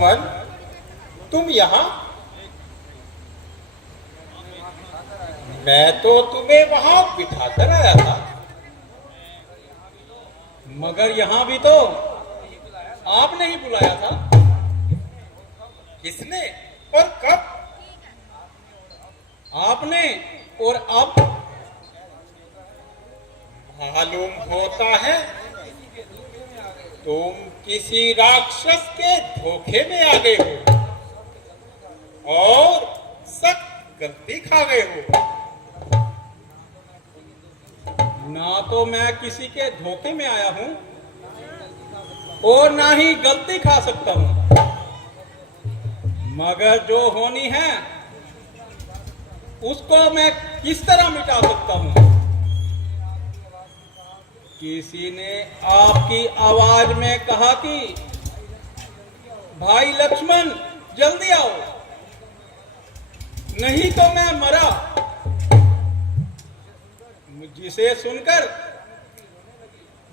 लक्ष्मण, तुम यहाँ? मैं तो तुम्हें वहां बिठाकर आया था। मगर यहाँ भी तो आपने ही बुलाया था। किसने और कब? आपने और अब। मालूम होता है तुम किसी राक्षस के धोखे में आ गए हो और सख्त गलती खा गए हो। ना तो मैं किसी के धोखे में आया हूं और ना ही गलती खा सकता हूं, मगर जो होनी है उसको मैं किस तरह मिटा सकता हूं? किसी ने आपकी आवाज में कहा कि भाई लक्ष्मण जल्दी आओ, नहीं तो मैं मरा। जिसे सुनकर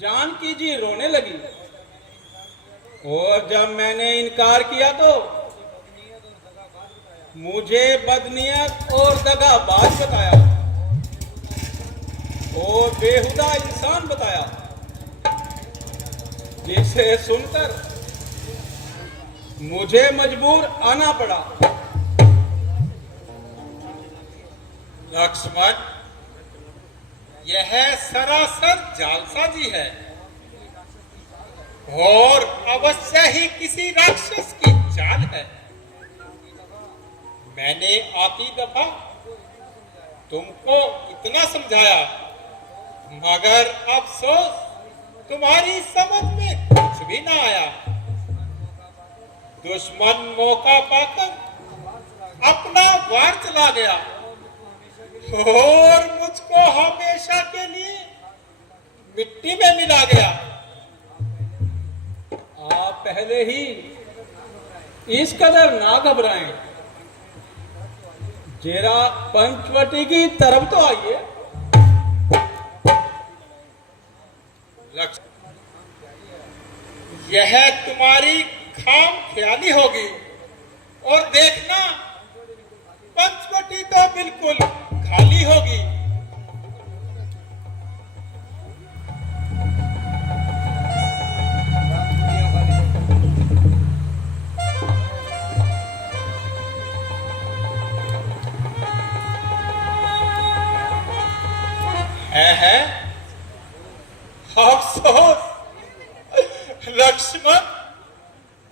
जानकी जी रोने लगी और जब मैंने इनकार किया तो मुझे बदनीयत और दगाबाज बताया और बेहुदा इंसान बताया, जिसे सुनकर मुझे मजबूर आना पड़ा। लक्ष्मण, यह सरासर जालसाजी है और अवश्य ही किसी राक्षस की चाल है। मैंने आती दफा तुमको इतना समझाया, मगर अफसोस तुम्हारी समझ में कुछ भी ना आया। दुश्मन मौका पाकर अपना वार चला गया और मुझको हमेशा के लिए मिट्टी में मिला गया। आप पहले ही इस कदर ना घबराएं, जरा पंचवटी की तरफ तो आइए। यह तुम्हारी खाम ख्याली होगी और देखना पंचवटी तो बिल्कुल खाली होगी। है अफसोस लक्ष्मण,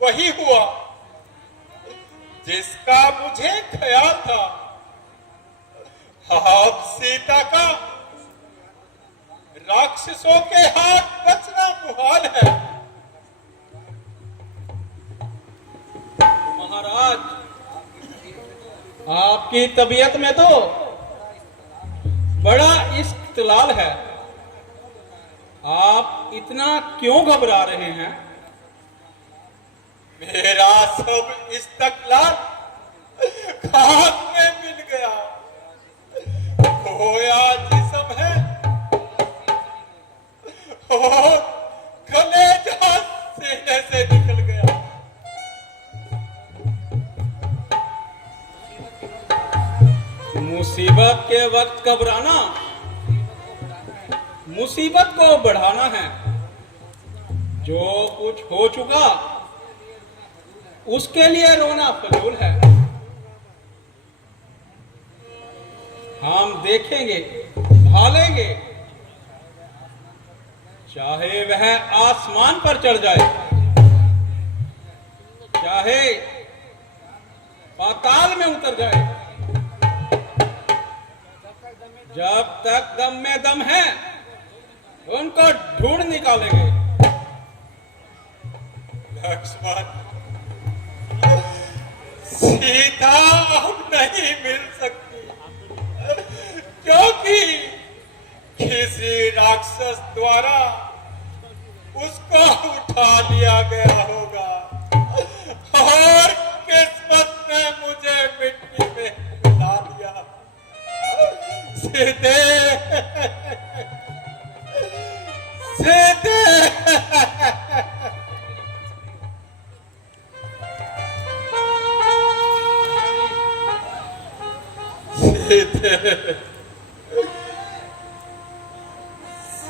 वही हुआ जिसका मुझे ख्याल था। अब सीता का राक्षसों के हाथ बचना मुहाल है। महाराज, आपकी तबीयत में तो बड़ा इख्तिलाल है। आप इतना क्यों घबरा रहे हैं? मेरा सब इस्तकलाल खाक में मिल गया। खोया जिस्म है और कलेजा सीने से निकल गया। मुसीबत के वक्त घबराना मुसीबत को बढ़ाना है। जो कुछ हो चुका उसके लिए रोना फजूल है। हम देखेंगे, भालेंगे, चाहे वह आसमान पर चढ़ जाए, चाहे पाताल में उतर जाए। जब तक दम में दम है उनको ढूंढ निकालेंगे। लक्ष्मण, सीता अब नहीं मिल सकती, क्योंकि किसी राक्षस द्वारा उसको उठा लिया गया होगा और किस्मत ने मुझे मिट्टी में मिला दिया। सीते, सीते।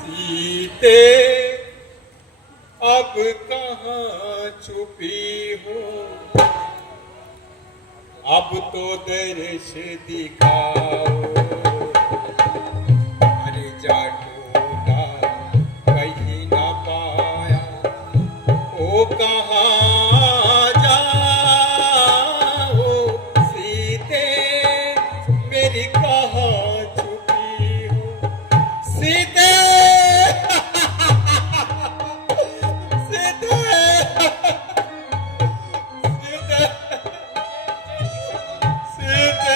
सीते अब कहाँ छुपी हो, अब तो दर्श दिखाओ। अरे जा ढूंढा कहीं ना पाया, ओ कहाँ जाओ। सीते मेरी कहाँ छुपी हो, सीते सीते सीते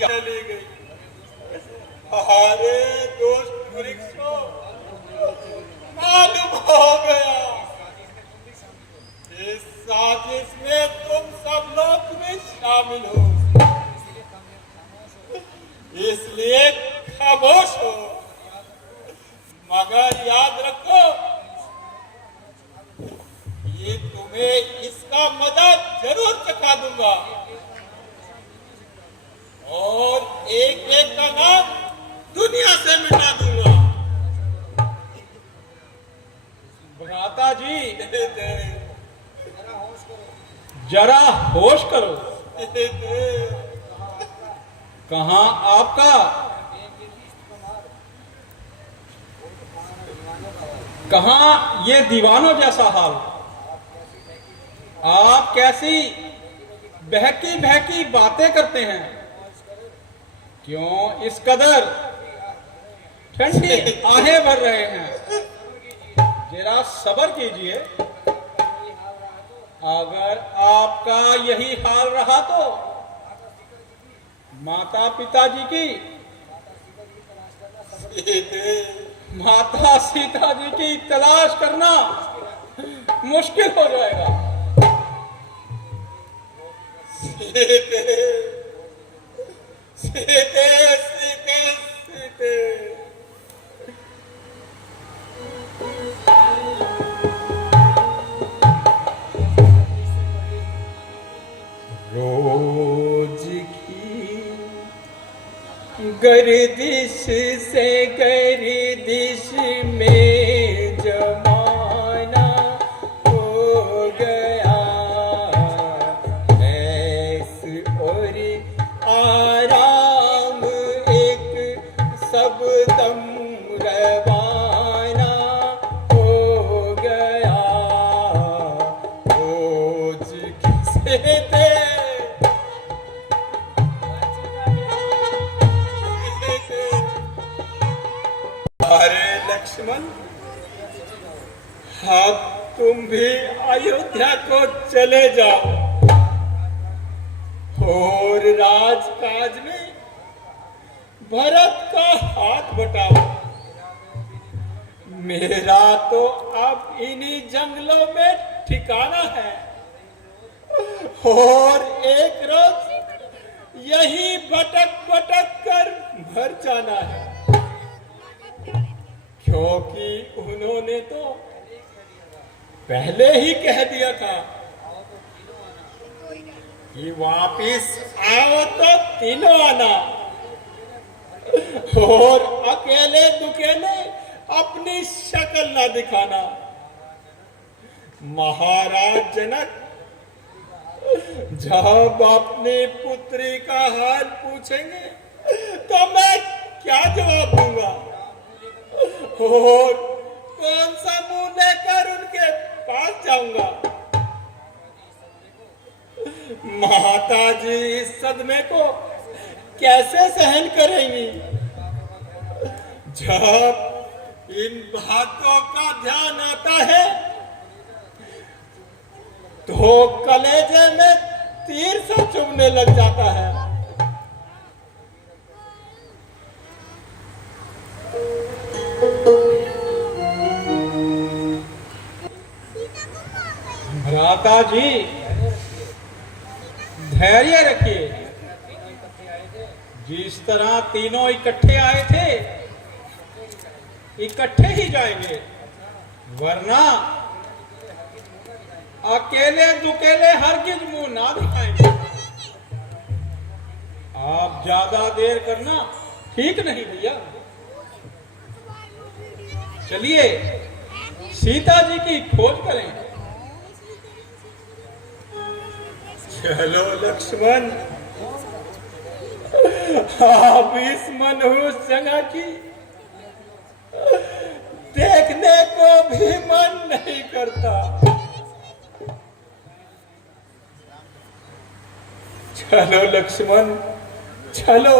चली गई। हमारे दोस्त वृक्षों मालूम हो गया, इस साजिश में तुम सब लोग भी शामिल हो, इसलिए खामोश हो। मगर याद रखो, ये तुम्हें इसका मजा जरूर चखा दूंगा और एक एक का नाम दुनिया से मिटा दूंगा। भ्राता जी जरा होश करो। कहाँ आपका कहाँ ये दीवानों जैसा हाल। आप कैसी बहकी बहकी बातें करते हैं, क्यों इस कदर ठंडी आहें भर रहे हैं। जरा सब्र कीजिए, अगर आपका यही हाल रहा तो माता पिताजी की माता सीता जी की तलाश करना मुश्किल हो जाएगा। सीते सीते सीते सीते रोज की गर्दिश से गर्दिश में जमाना हो गया, ऐस और आराम एक सब दम रवाना हो गया। रोज किसे दे अरे लक्ष्मण, अब तुम भी अयोध्या को चले जाओ और राजकाज में भरत का हाथ बटाओ। मेरा तो अब इन्हीं जंगलों में ठिकाना है और एक रोज यही भटक भटक कर मर जाना है, क्योंकि उन्होंने तो पहले ही कह दिया था कि वापिस आओ तो तीनों आना और अकेले दुकेले अपनी शक्ल ना दिखाना। महाराज जनक जब अपनी पुत्री का हाल पूछेंगे तो मैं क्या जवाब दूंगा और कौन सा मुंह लेकर उनके पास जाऊंगा। माता जी इस सदमे को कैसे सहन करेंगी जब इन बातों का ध्यान आता है वो कलेजे में तीर से चुभने लग जाता है। भ्राता जी, धैर्य रखिए। जिस तरह तीनों इकट्ठे आए थे, इकट्ठे ही जाएंगे, वरना अकेले दुकेले हरगिज मुंह ना दिखाएंगे। आप ज्यादा देर करना ठीक नहीं भैया। चलिए सीता जी की खोज करें। चलो लक्ष्मण, आप इस मनहूस जगह की देखने को भी मन नहीं करता। चलो लक्ष्मण, चलो।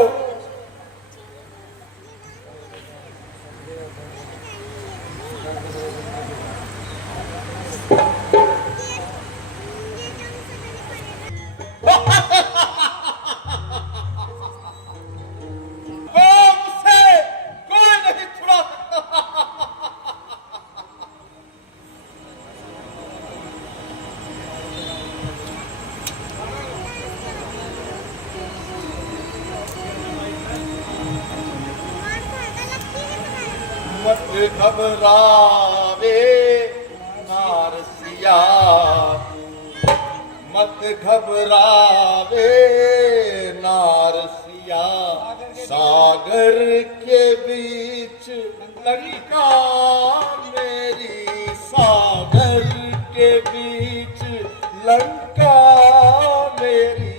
मत घबरावे नारसिया, मत घबरावे नारसिया। सागर के बीच लंका मेरी, सागर के बीच लंका मेरी।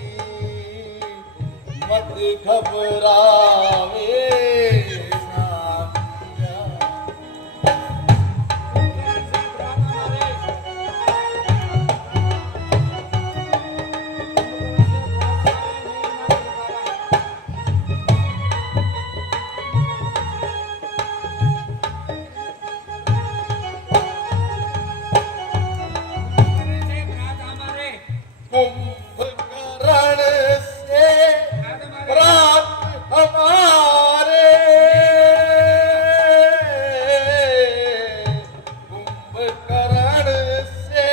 मत घबरावे कुंभकर्ण से प्राप्त हमारे, कुंभकर्ण से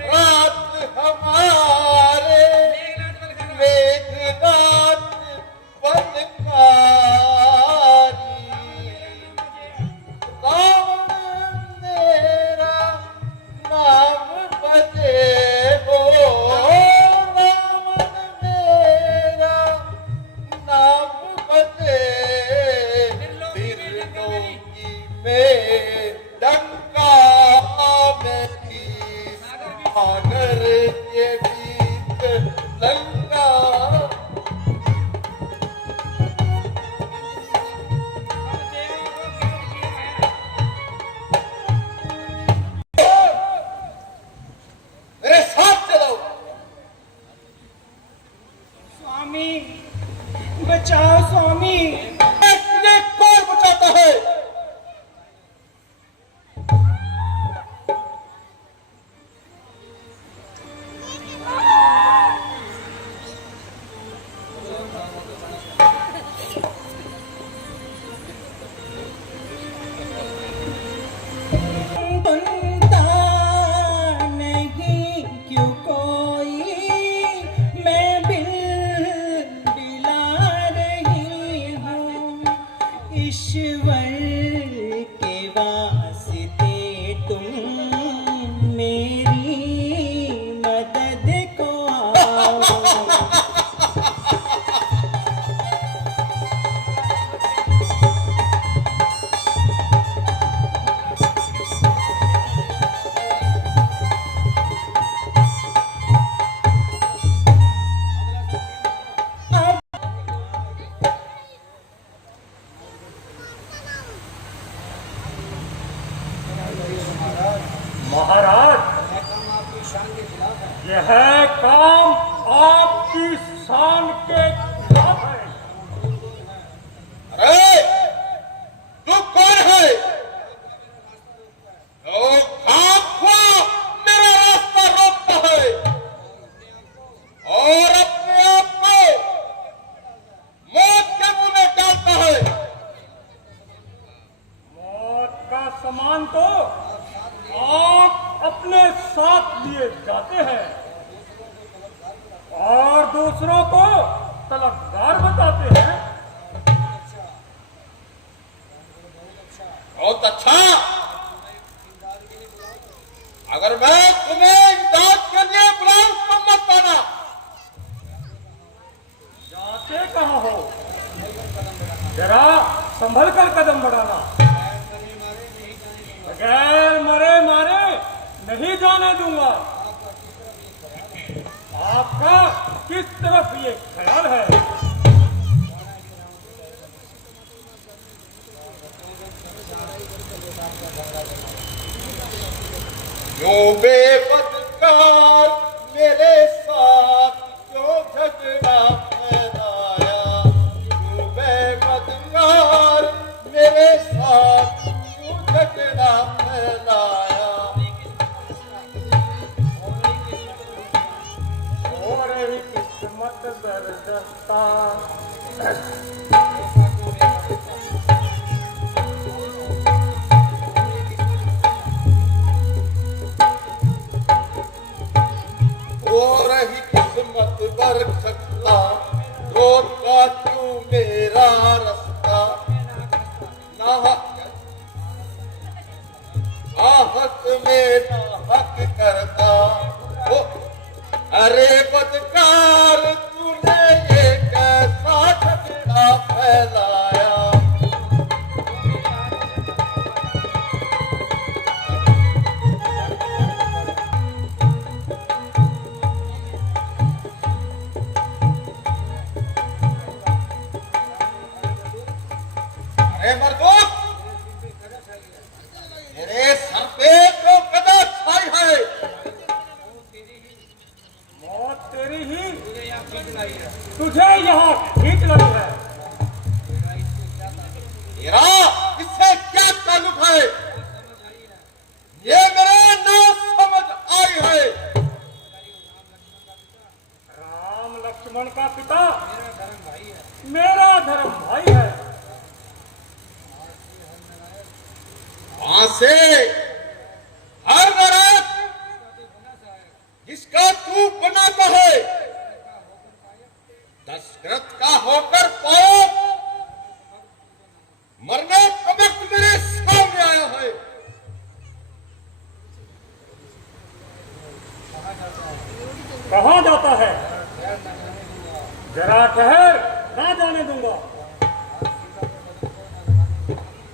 प्राप्त हमारे। मेघनाथ वनकारी, रावण मेरा नाम बजे हो, रावण मेरा नाम बजे। त्रिलोकी में डंका मेरी, सागर के बीच लंका। मेरे साथ चलो। स्वामी बचाओ स्वामी। तुझे कौन बचाता है? सुनता नहीं क्यों कोई, मैं बिला रही हूँ। ईश्वर के वास्ते तुम मेरी मदद को आओ। सामान तो आप अपने साथ लिए जाते हैं और दूसरों को तलबगार बताते हैं। बहुत अच्छा। अगर मैं तुम्हें इमदाद के लिए बुलाऊं तो मत आना। जाते कहाँ हो? जरा संभल कर कदम बढ़ाना। बगैर मरे मारे नहीं जाने दूंगा। आपका किस तरफ ये ख्याल है? क्यों बेबदकार मेरे साथ क्यों झगड़ा फैलाया? क्यों बेबदकार मेरे साथ क्यों झगड़ा फैलाया? और ही किस्मत बरदस्ता हो रही किस्मत बरखता रोका क्यों मेरा रास्ता? आहत में ना हक करता हो। अरे बदकार तूने ये कैसा झगड़ा फैलाया? अरे मर्दो, मेरे सर पे तो गदा छाई है। मौत तेरी ही तुझे यहाँ खींच लाई है। मेरा इससे क्या ताल्लुक है? ये मेरे ना समझ आई है। राम लक्ष्मण का पिता मेरा धर्म भाई है। वहां से हर नरक जिसका तू बनाता है दशरथ का होकर पाओ मरने का वक्त मेरे सामने आया है। कहाँ जाता है? जरा ठहर, ना जाने दूंगा।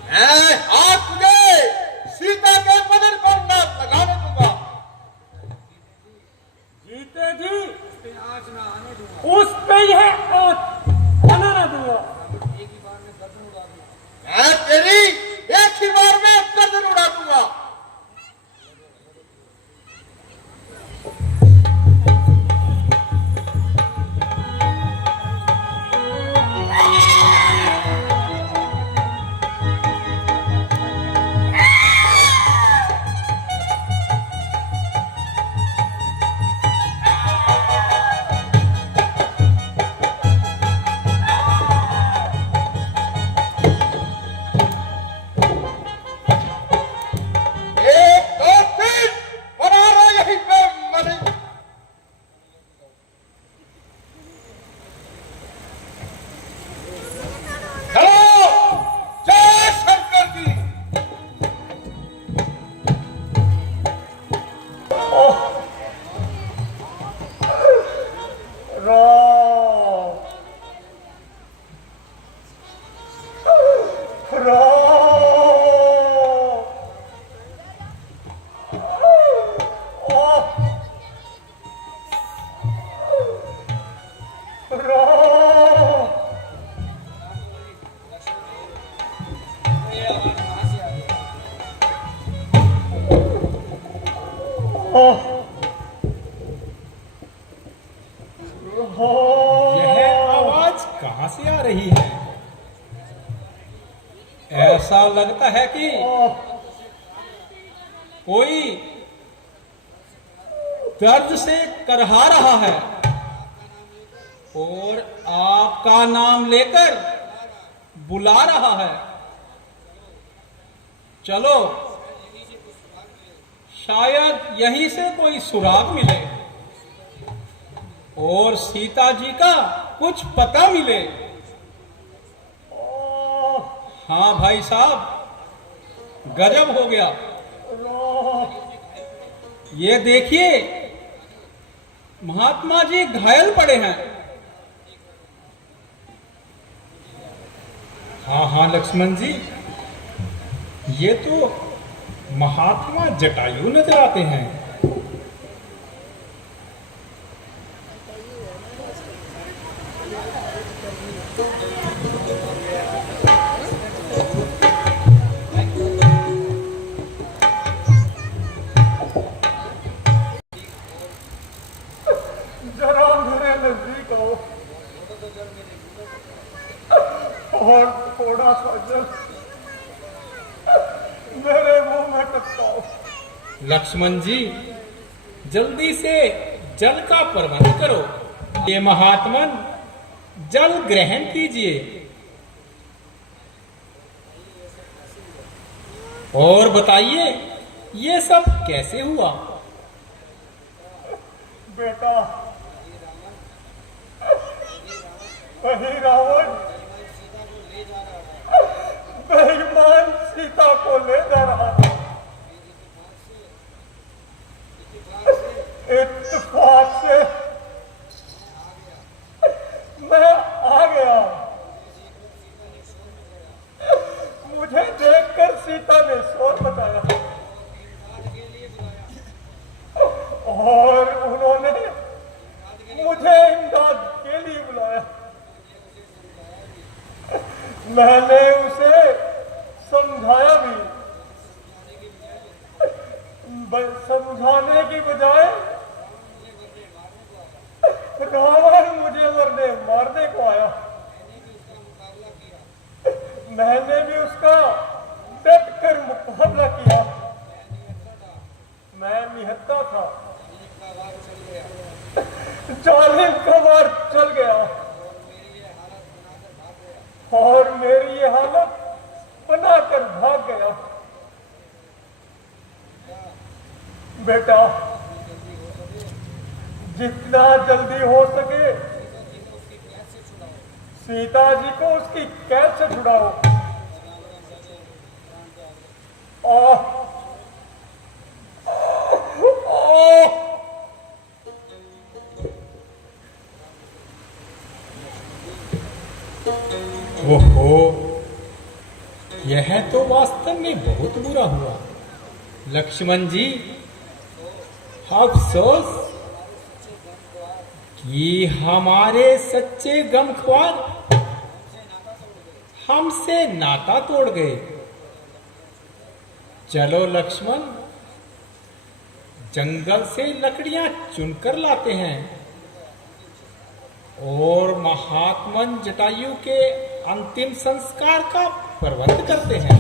मैं हाथ तुझे सीता के बदन पर न लगाने दूंगा। जीते जी उस पे यह आंच आने न दूंगा। मैं तेरी एक ही बार में गर्दन उड़ा दूंगा। यह आवाज कहां से आ रही है? ऐसा लगता है कि कोई दर्द से करहा रहा है और आपका नाम लेकर बुला रहा है। चलो शायद यहीं से कोई सुराग मिले और सीता जी का कुछ पता मिले। हाँ भाई साहब, गजब हो गया। ये देखिए, महात्मा जी घायल पड़े हैं। हाँ हाँ लक्ष्मण जी, ये तो महात्मा जटायु नजर आते हैं। जरा मेरे नजदीक आओ और थोड़ा सा जल मेरे मुंह में टपकाओ। लक्ष्मण जी, जल्दी से जल का प्रबंध करो। ये महात्मन जल ग्रहण कीजिए और बताइए ये सब कैसे हुआ। बेटा, वही रावण बेईमान सीता को ले जा रहा था। इत्तेफाक से मैं आ गया। मुझे देखकर सीता ने शोर मचाया और उन्होंने मुझे इमदाद के लिए बुलाया। मैंने उसे समझाया भी, समझाने की बजाय रावण मुझे मारने को आया। मैंने भी उसका डट कर मुकाबला किया। मैं निहत्था था, जालिम का वार चल गया और मेरी ये हालत बनाकर भाग गया। बेटा, जितना जल्दी हो सके सीता जी को उसकी कैद से छुड़ाओ। ओहो, यह तो वास्तव में बहुत बुरा हुआ। लक्ष्मण जी, अफसोस कि हमारे सच्चे गमख्वार हमसे नाता तोड़ गए। चलो लक्ष्मण, जंगल से लकड़ियां चुनकर लाते हैं और महात्मन जटायु के अंतिम संस्कार का प्रबंध करते हैं।